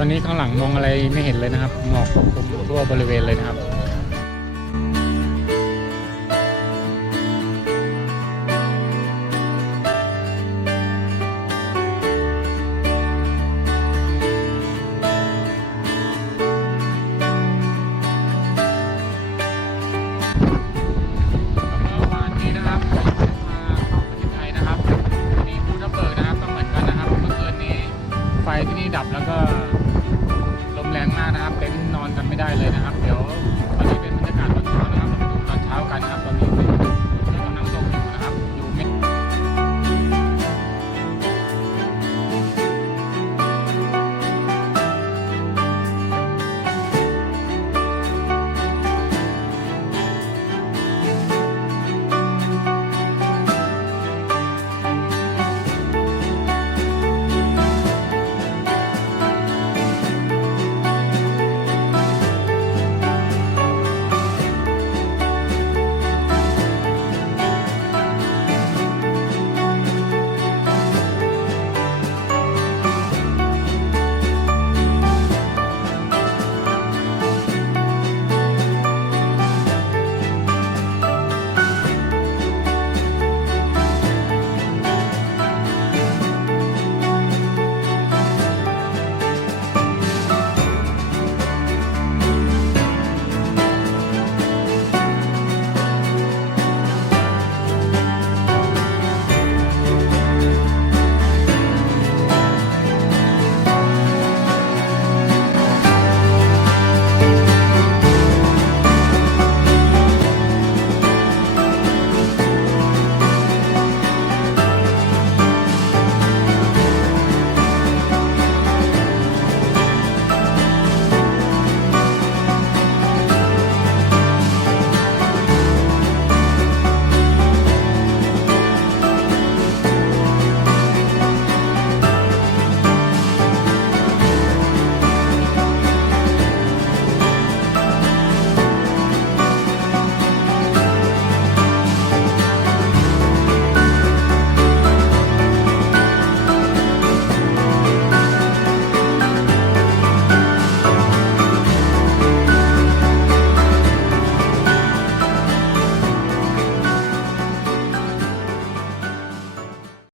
ตอนนี้ข้างหลังมองอะไรไม่เห็นเลยนะครับหมอกปกคลุมทั่วบริเวณเลยนะครับเมื่อวานนี้นะครับมาเข้าประเทศไทยนะครับที่ภูทับเบิกนะครับก็เหมือนกันนะครับเมื่อคืนนี้ไฟที่นี่ดับแล้วก็ลมแรงมากนะครับเต็นท์นอนกันไม่ได้เลยนะครับเดี๋ยว